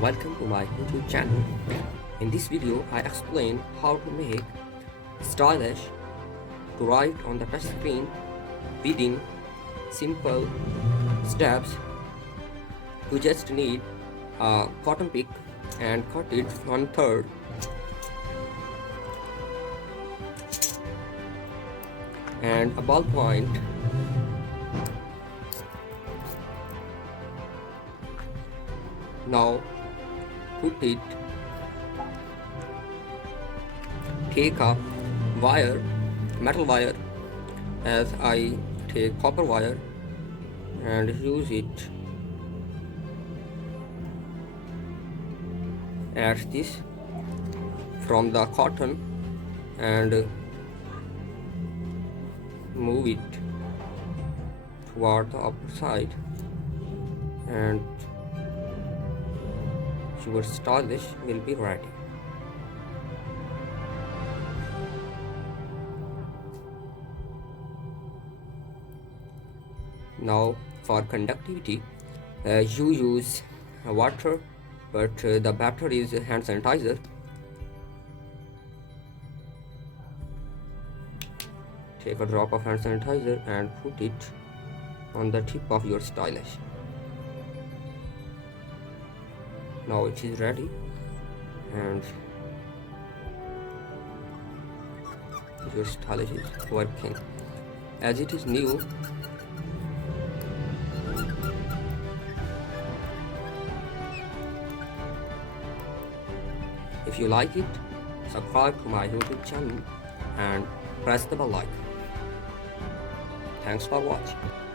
Welcome to my YouTube channel. In this video, I explain how to make stylish to write on the touch screen within simple steps. You just need a cotton pick and cut it 1/3 and a ballpoint. Now put it, take a wire, metal wire, as I take copper wire and use it as this from the cotton and move it toward the upper side, and your stylish will be ready. Now for conductivity, you use water, but the better is hand sanitizer. Take a drop of hand sanitizer and put it on the tip of your stylish. Now it is ready, and your stylish is working. As it is new, if you like it, subscribe to my YouTube channel and press the bell icon. Thanks for watching.